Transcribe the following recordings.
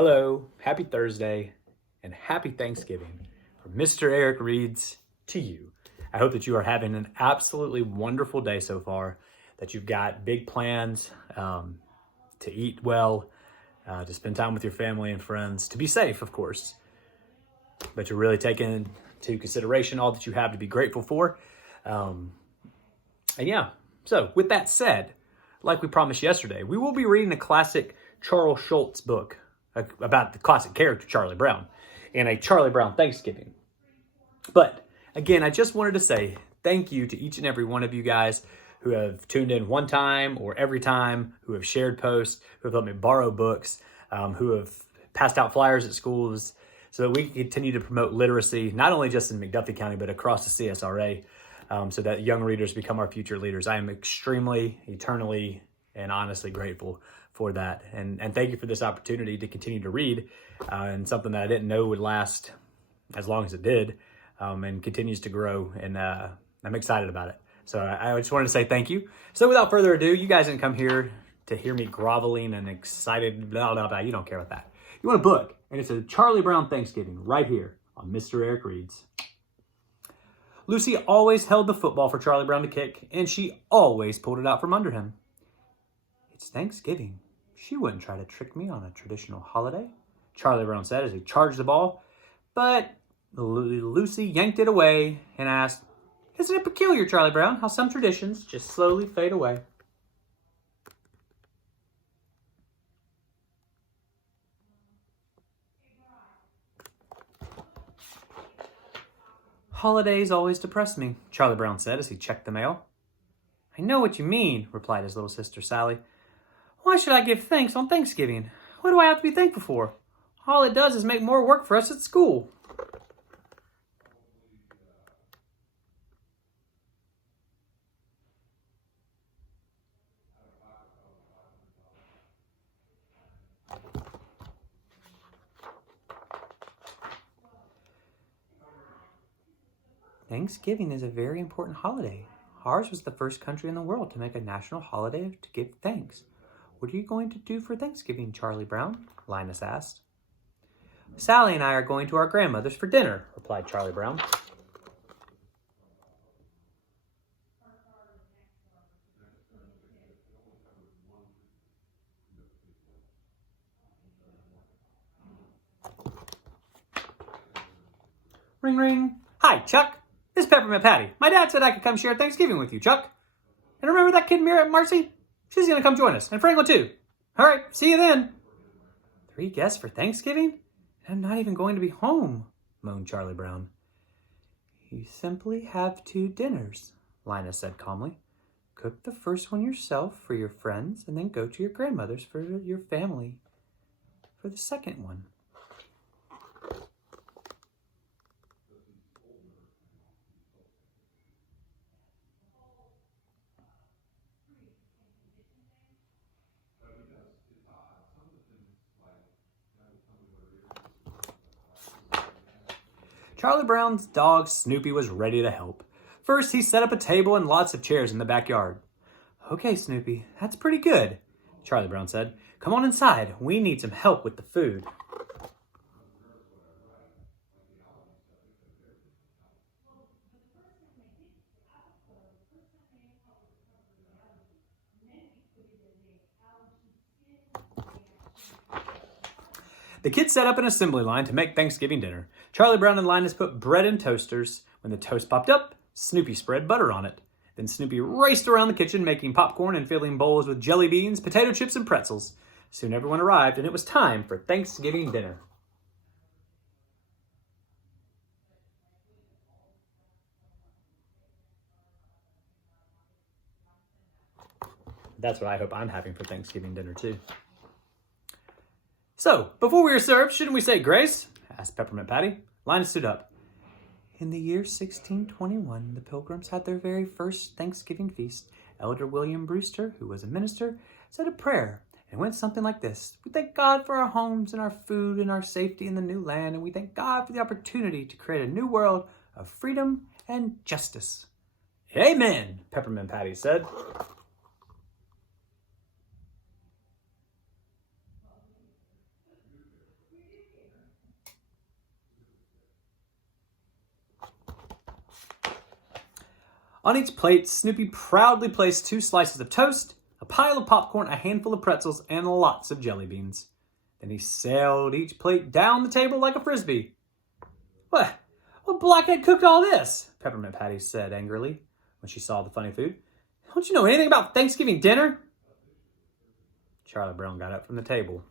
Hello, happy Thursday, and happy Thanksgiving from Mr. Eric Reads to you. I hope that you are having an absolutely wonderful day so far, that you've got big plans to eat well, to spend time with your family and friends, to be safe, of course, but you're really taking into consideration all that you have to be grateful for. So with that said, like we promised yesterday, we will be reading a classic Charles Schulz book about the classic character Charlie Brown and a Charlie Brown Thanksgiving. But again, I just wanted to say thank you to each and every one of you guys who have tuned in one time or every time, who have shared posts, who have let me borrow books, who have passed out flyers at schools so that we can continue to promote literacy, not only just in McDuffie County, but across the CSRA, so that young readers become our future leaders. I am extremely, eternally, and honestly grateful for that. And thank you for this opportunity to continue to read, and something that I didn't know would last as long as it did, and continues to grow. And I'm excited about it. So I just wanted to say thank you. So without further ado, you guys didn't come here to hear me groveling and excited, blah, blah, blah. You don't care about that. You want a book, and it's a Charlie Brown Thanksgiving right here on Mr. Eric Reads. Lucy always held the football for Charlie Brown to kick, and she always pulled it out from under him. It's Thanksgiving. She wouldn't try to trick me on a traditional holiday, Charlie Brown said as he charged the ball. But Lucy yanked it away and asked, "Isn't it peculiar, Charlie Brown, how some traditions just slowly fade away?" "Holidays always depress me," Charlie Brown said as he checked the mail. "I know what you mean," replied his little sister Sally. "Why should I give thanks on Thanksgiving? What do I have to be thankful for? All it does is make more work for us at school." "Thanksgiving is a very important holiday. Ours was the first country in the world to make a national holiday to give thanks. What are you going to do for Thanksgiving, Charlie Brown?" Linus asked. "Sally and I are going to our grandmother's for dinner," replied Charlie Brown. Ring, ring. "Hi, Chuck. This is Peppermint Patty. My dad said I could come share Thanksgiving with you, Chuck. And remember that kid Marcy? She's going to come join us. And Franklin, too. All right, see you then." 3 guests for Thanksgiving? I'm not even going to be home," moaned Charlie Brown. "You simply have 2 dinners," Linus said calmly. "Cook the first one yourself for your friends, and then go to your grandmother's for your family for the second one." Charlie Brown's dog Snoopy was ready to help. First, he set up a table and lots of chairs in the backyard. "Okay, Snoopy, that's pretty good," Charlie Brown said. "Come on inside. We need some help with the food." The kids set up an assembly line to make Thanksgiving dinner. Charlie Brown and Linus put bread in toasters. When the toast popped up, Snoopy spread butter on it. Then Snoopy raced around the kitchen making popcorn and filling bowls with jelly beans, potato chips, and pretzels. Soon everyone arrived, and it was time for Thanksgiving dinner. That's what I hope I'm having for Thanksgiving dinner, too. "So, before we are served, shouldn't we say grace?" asked Peppermint Patty. Linus stood up. "In the year 1621, the Pilgrims had their very first Thanksgiving feast. Elder William Brewster, who was a minister, said a prayer, and it went something like this. We thank God for our homes and our food and our safety in the new land, and we thank God for the opportunity to create a new world of freedom and justice." "Amen," Peppermint Patty said. On each plate, Snoopy proudly placed 2 slices of toast, a pile of popcorn, a handful of pretzels, and lots of jelly beans. Then he sailed each plate down the table like a frisbee. What blockhead cooked all this? Peppermint Patty said angrily when she saw the funny food. Don't you know anything about Thanksgiving dinner? Charlie Brown got up from the table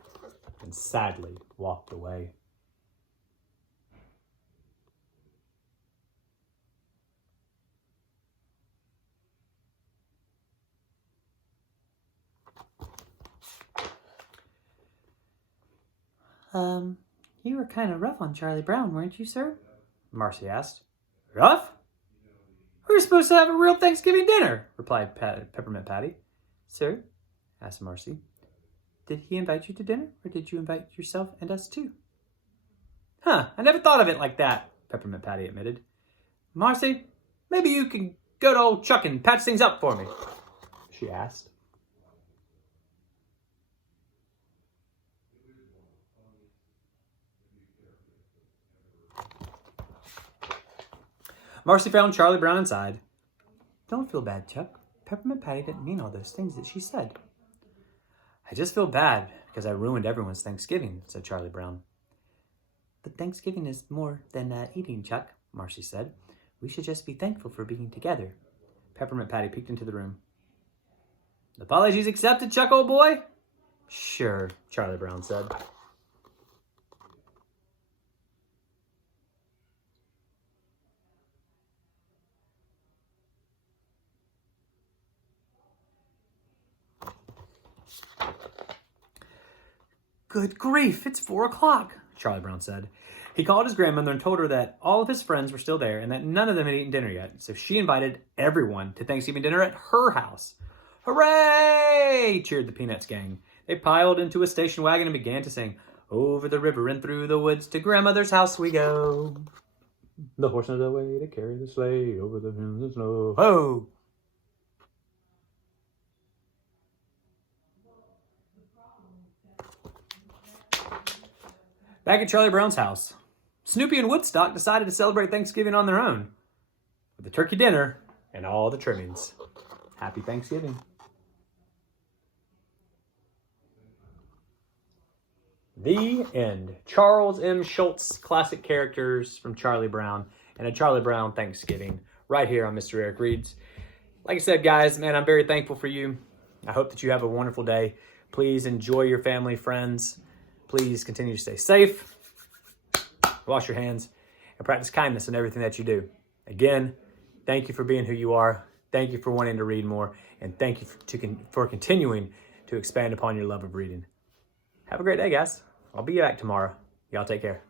and sadly walked away. You were kind of rough on Charlie Brown, weren't you, sir? Marcy asked. Rough? We were supposed to have a real Thanksgiving dinner, replied Peppermint Patty. Sir, asked Marcy, did he invite you to dinner, or did you invite yourself and us too? I never thought of it like that, Peppermint Patty admitted. Marcy, maybe you can go to old Chuck and patch things up for me, she asked. Marcy found Charlie Brown inside. Don't feel bad, Chuck. Peppermint Patty didn't mean all those things that she said. I just feel bad because I ruined everyone's Thanksgiving, said Charlie Brown. But Thanksgiving is more than eating, Chuck, Marcy said. We should just be thankful for being together. Peppermint Patty peeked into the room. Apologies accepted, Chuck, old boy? Sure, Charlie Brown said. Good grief, it's 4 o'clock, Charlie Brown said. He called his grandmother and told her that all of his friends were still there and that none of them had eaten dinner yet, so she invited everyone to Thanksgiving dinner at her house. Hooray! Cheered the Peanuts gang. They piled into a station wagon and began to sing, Over the river and through the woods to grandmother's house we go. The horse knows the way to carry the sleigh over the hills and snow. Ho! Back at Charlie Brown's house, Snoopy and Woodstock decided to celebrate Thanksgiving on their own with a turkey dinner and all the trimmings. Happy Thanksgiving. The end. Charles M. Schulz, classic characters from Charlie Brown and a Charlie Brown Thanksgiving right here on Mr. Eric Reads. Like I said, guys, man, I'm very thankful for you. I hope that you have a wonderful day. Please enjoy your family, friends. Please continue to stay safe, wash your hands, and practice kindness in everything that you do. Again, thank you for being who you are. Thank you for wanting to read more. And thank you for continuing to expand upon your love of reading. Have a great day, guys. I'll be back tomorrow. Y'all take care.